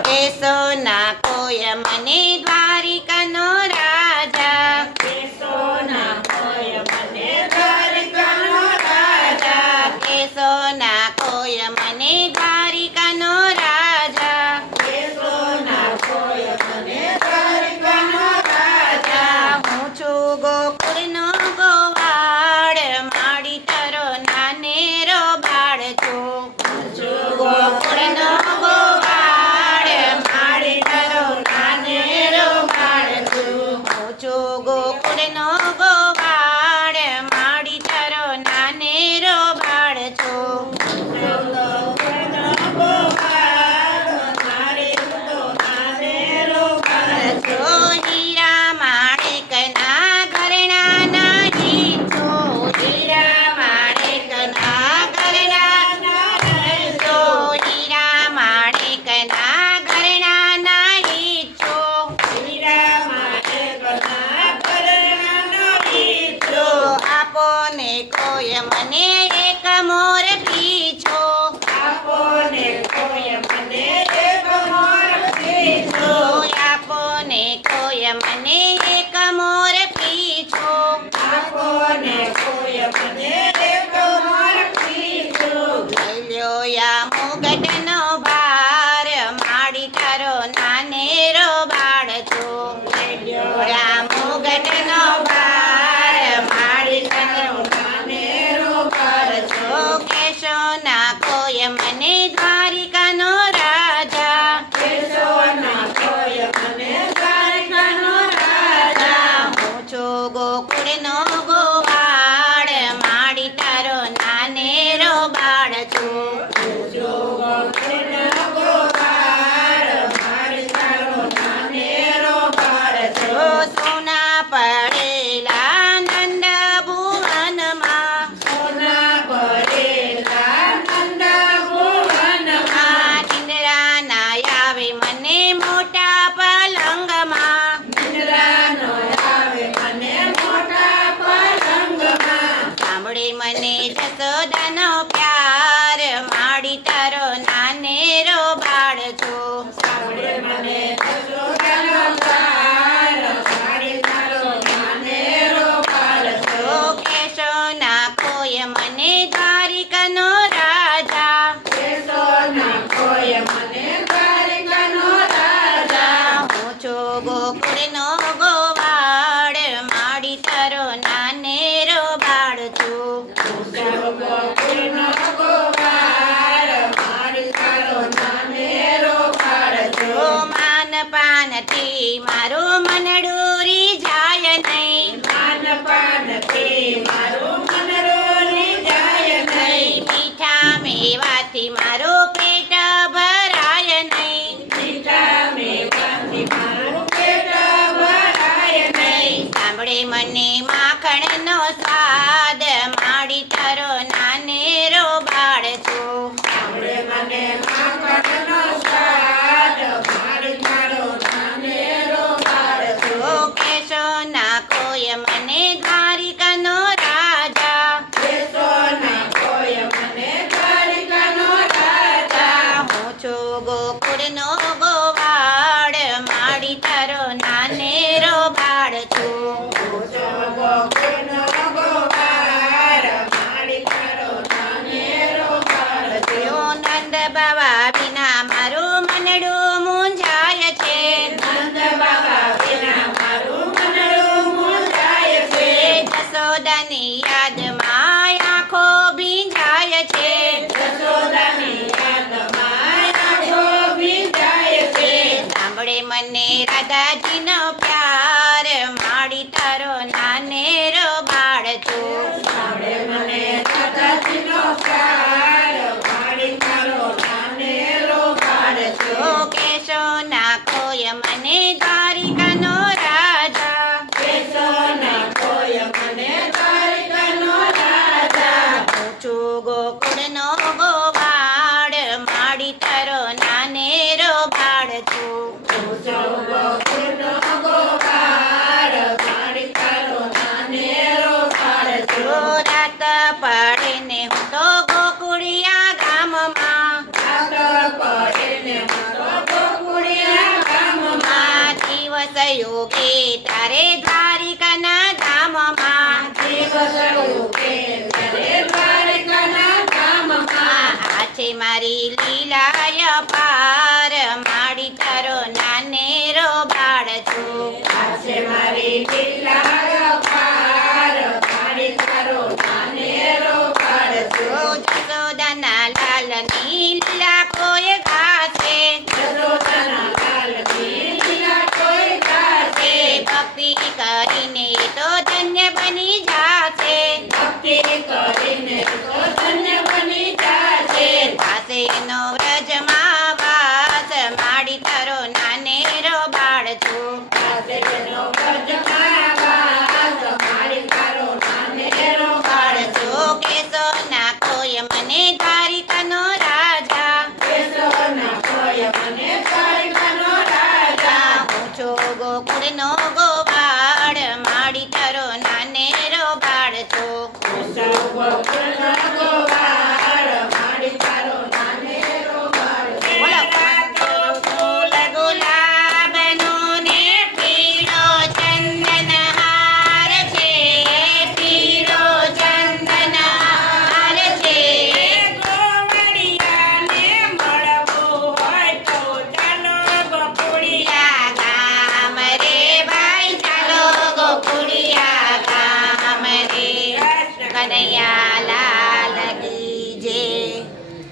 કેસો નાખોય મને દ્વારિકાનો રાજા. કેસો નાખોય મને દ્વારિકાનો રાજા. કેસો નાખોય મને દ્વારિકાનો રાજા. કેસો નાખોય મને દ્વારિકાનો રાજા. હું છું ગોકુળનો ગોવાળ, માડી તારો નાનેરો બાળ છું. ગોકુળનો ગોવાળ, માડી તારો નાનેરો બાળ છું. હું છું ગોકુળનો ગોવાળ, માડી તારો નાનેરો બાળ છું. જો હીરા માણેકના ઘરેણાના ગીત છો. હીરા માણેકના ઘરેણાના ગીત છો. હીરા માણેકના ઘરેણાના ગીત છો. જો આપો ને કોઈ મને એક મોર પીછો. આપો ને કોઈ મને એક મોર પીછો. આપો ને કોઈ મને એક મોર પીછો. આપો ને કોઈ મને એક મોર પીછો. લ્યો યા મુગટનો ભાર, માડી તારો નાનેરો બાળ છું. યા મુગટનો ભાર, માડી તારો નાનેરો બાળ છું. કેશો નાખોય મને દ્વારિકાનો રાજા. કેસો નાખોય મને દ્વારિકાનો રાજા. હું છું ગોકુળનો ગોવાળ, માડી તારો નાનેરો બાળ છું. જો ગોકુળનો ગોવાળ, માડી તારો નાનેરો બાળ છું. જો સોના પડેલા નંદ ભુવનમાં, સોના પડેલા નંદ ભુવનમાં. ઇન્દ્રાના આવે મને મોટા પલંગમાં. ઇન્દ્રાનો આવે મને મોટા પલંગમાં. સાંભળે મને જસોદાનો પ્યાર, માડી તારો નાનેરો બાળ છું. સાંભળે મને જશોદાનો પ્યાર, માડી તારો નાનેરો બાળ છું. જો કેશો નાખોય મને દ્વારિકાનો રાજા. કેસો નાખોય મને દ્વારિકાનો રાજા. હું છું ગોકુળનો ગોવાળ, માડી તારો નાનેરો બાળ છું. ગોકુળનો ગોવાળ, માડી તારો નાનેરો બાળ છું. જો માન પાનથી મારું મનડું રીઝાય નહીં. માનપાનથી મારું મન રોલી જાય નહીં. મીઠા મેવાથી મારું પેટ ભરાય નહીં. મીઠા મેવાથી મારું પેટ ભરાય નહીં. સાંભળે મને માખણનો સ્વાદ, માડી તારો નાનેરો બાળ છું. સાંભળે મને માખણનો સ્વાદ, માડી તારો નાનેરો બાળ છું. જો કેશો નાખોય મને દ્વારિકાનો રાજા. કેસો નાખોય મને દ્વારિકાનો રાજા. હું છું ગોકુળનો ગોવાળ, માડી તારો નાનેરો બાળ છું. જો ગોકુળનો ગોવાળ, માડી તારો નાનેરો બાળ છું. જો નંદ બાવા વિના મારું મનડું મૂંઝાય છે. નંદ બાબા વિના મારું મનડું મૂંઝાય છે. જસોદાની યાદમાં આંખો ભીંજાય છે. જશોદાની યાદમાં આંખો ભીંજાય છે. સાંભળે મને રાધાજીનો પ્યાર, માડી તારો નાનેરો બાળ છું. સાંભળે મને રાધાજીનો પ્યાર, માડી તારો નાનેરો બાળ છું. જો કેશો નાખોય મને દ્વારિકાનો રાજા. કેસો નાખોય મને દ્વારિકાનો રાજા. હું છું ગોકુળનો ગોવાળ, માડી તારો નાનેરો બાળ છું. જો ગોકુળનો દિવસયોગે તારે દ્વારિકાના ધામમાં દિવસયોગે તારે દ્વારિકાના ધામમાં આ છે મારી લીલાય પાર માડી તારો નાનેરો બાળ છું આજે મારી લીલાય પાર માડી તારો નાનેરો બાળ છું જસોદાના લાલની લીલા કોઈ ગાશે જસોદાના લાલની લીલા કોઈ ગાશે ભક્તિ કરીને તો ધન્ય બની જાશે ભક્તિ કરીને તો ધન્ય બની જાશે પાસે નો વ્રજમાં વાસ માડી